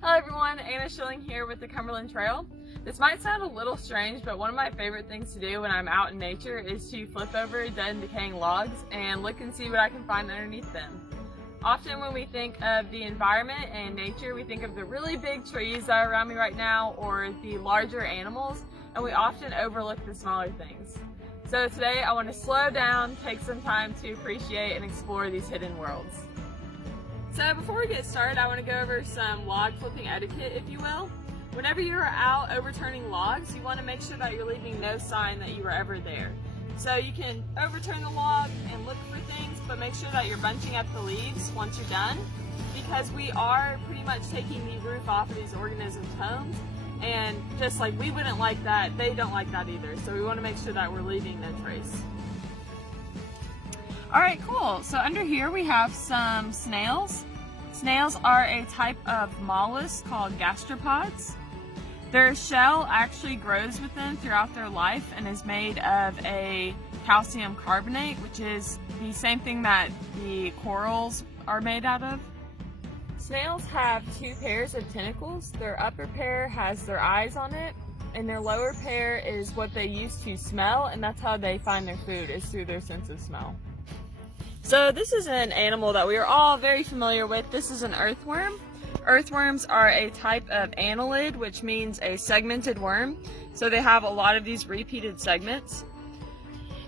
Hello everyone, Anna Schilling here with the Cumberland Trail. This might sound a little strange, but one of my favorite things to do when I'm out in nature is to flip over dead and decaying logs and look and see what I can find underneath them. Often when we think of the environment and nature, we think of the really big trees that are around me right now or the larger animals, and we often overlook the smaller things. So today I want to slow down, take some time to appreciate and explore these hidden worlds. So before we get started, I want to go over some log flipping etiquette, if you will. Whenever you are out overturning logs, you want to make sure that you're leaving no sign that you were ever there. So you can overturn the log and look for things, but make sure that you're bunching up the leaves once you're done, because we are pretty much taking the roof off of these organisms' homes, and just like we wouldn't like that, they don't like that either. So we want to make sure that we're leaving no trace. Alright, cool. So under here we have some snails. Snails are a type of mollusk called gastropods. Their shell actually grows with them throughout their life and is made of a calcium carbonate, which is the same thing that the corals are made out of. Snails have two pairs of tentacles. Their upper pair has their eyes on it, and their lower pair is what they use to smell, and that's how they find their food, is through their sense of smell. So this is an animal that we are all very familiar with. This is an earthworm. Earthworms are a type of annelid, which means a segmented worm. So they have a lot of these repeated segments.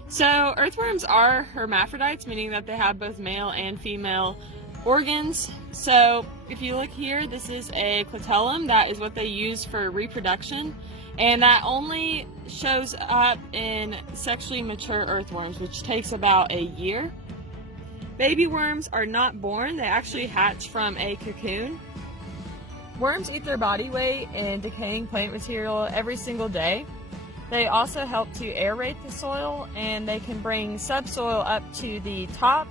So earthworms are hermaphrodites, meaning that they have both male and female organs. So if you look here, this is a clitellum. That is what they use for reproduction. And that only shows up in sexually mature earthworms, which takes about a year. Baby worms are not born, they actually hatch from a cocoon. Worms eat their body weight in decaying plant material every single day. They also help to aerate the soil, and they can bring subsoil up to the top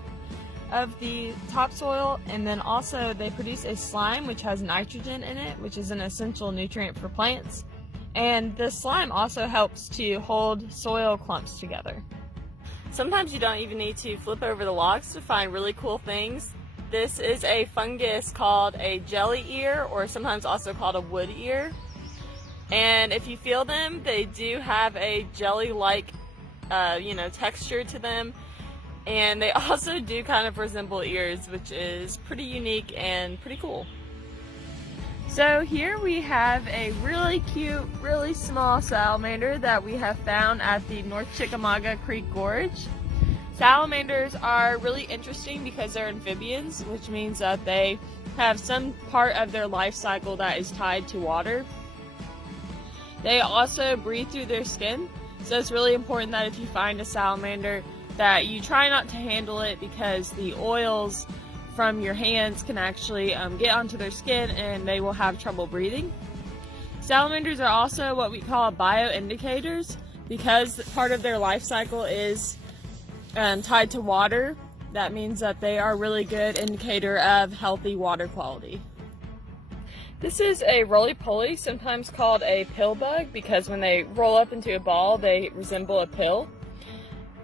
of the topsoil, and then also they produce a slime which has nitrogen in it, which is an essential nutrient for plants. And this slime also helps to hold soil clumps together. Sometimes you don't even need to flip over the logs to find really cool things. This is a fungus called a jelly ear, or sometimes also called a wood ear. And if you feel them, they do have a jelly-like, texture to them. And they also do kind of resemble ears, which is pretty unique and pretty cool. So here we have a really cute, really small salamander that we have found at the North Chickamauga Creek Gorge. Salamanders are really interesting because they're amphibians, which means that they have some part of their life cycle that is tied to water. They also breathe through their skin, so it's really important that if you find a salamander that you try not to handle it, because the oils from your hands can actually get onto their skin and they will have trouble breathing. Salamanders are also what we call bioindicators, because part of their life cycle is tied to water. That means that they are a really good indicator of healthy water quality. This is a roly-poly, sometimes called a pill bug, because when they roll up into a ball they resemble a pill.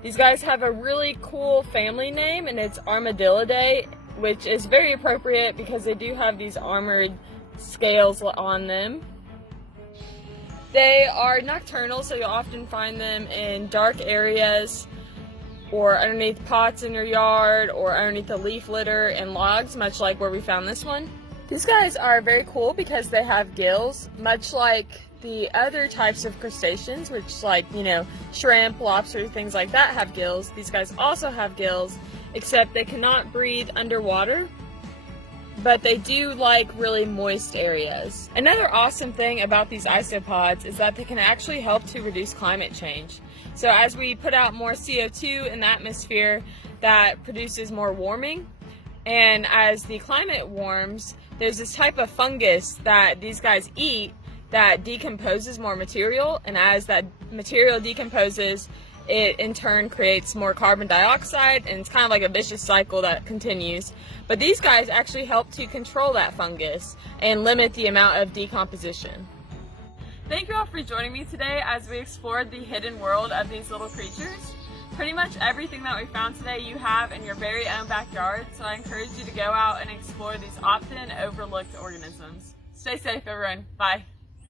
These guys have a really cool family name, and it's Armadillidae, which is very appropriate because they do have these armored scales on them. They are nocturnal, so you'll often find them in dark areas or underneath pots in your yard or underneath the leaf litter and logs, much like where we found this one. These guys are very cool because they have gills, much like the other types of crustaceans, which like, shrimp, lobster, things like that have gills. These guys also have gills, except they cannot breathe underwater, but they do like really moist areas. Another awesome thing about these isopods is that they can actually help to reduce climate change. So as we put out more CO2 in the atmosphere, that produces more warming, and as the climate warms, there's this type of fungus that these guys eat that decomposes more material, and as that material decomposes, it in turn creates more carbon dioxide, and it's kind of like a vicious cycle that continues. But these guys actually help to control that fungus and limit the amount of decomposition. Thank you all for joining me today as we explored the hidden world of these little creatures. Pretty much everything that we found today you have in your very own backyard, so I encourage you to go out and explore these often overlooked organisms. Stay safe, everyone. Bye.